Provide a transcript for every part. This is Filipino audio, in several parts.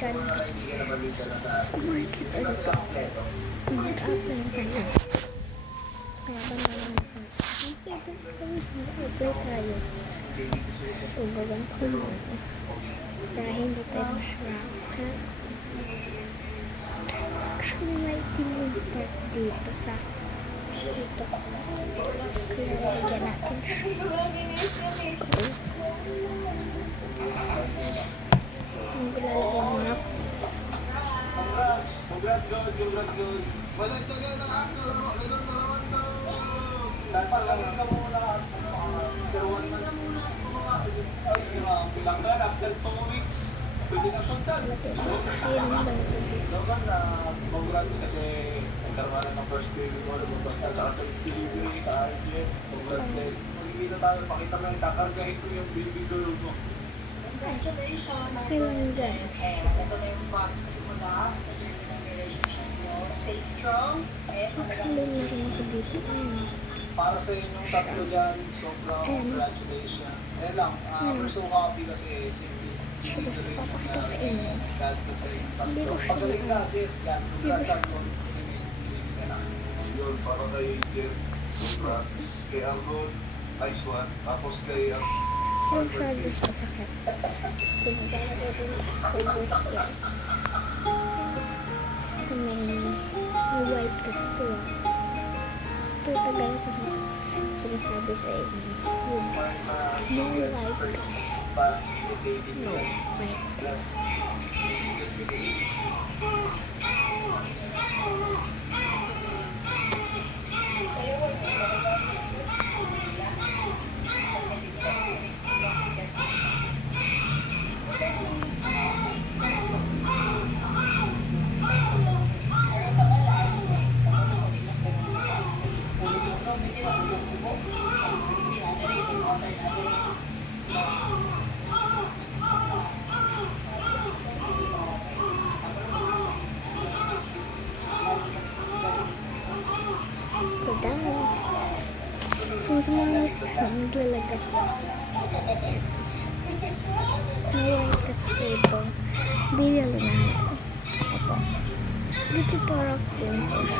dyan. Kung makikita dito, mag-apply tayo. Kaya ba naman ako? Mag-apply tayo. So, bagan ko muna. Para hindi tayo mahirapan. Actually, may tinutag dito sa dito. Kaya lagyan natin siya. Let's go. Ang lalagyan mo na. After 2 weeks, pwede na sundan. Congrats kasi nagkaroon na ng first baby mo, lumabas na sa delivery, congrats din. Magiging na tayo, pakita mo yung kakargahin ko yung baby girl mo. Congratulations. Ito na yung pagsimula sa journey ng relationship mo. Stay strong. Actually, meron ako dito. Para sa inyong tatlo dyan, sobrang congratulations. Eh lang, we're so happy kasi simple. Siya gusto papakita sa inyo. Hindi ko siya Pagaling na, Jeff. Yan, congrats sa mo. Yun, para kay Jeff, congrats. Kay Arnold, nice one. Tapos kay Yung charges ko sakit. Sige, lalagay din ako yan. Sa may white gusto. Ito tagal ko na sinasabi sa inyo. No white. No white. So, sa mga naglalaga naway kasi ito binili namin ito dito parang pimples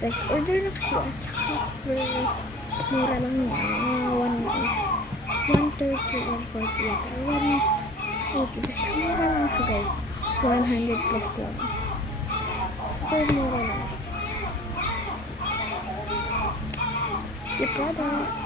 guys, order na kayo at saka mura lang yan 130 140 yata 180 basta mura lang siya guys 100 plus lang super mura lang the product.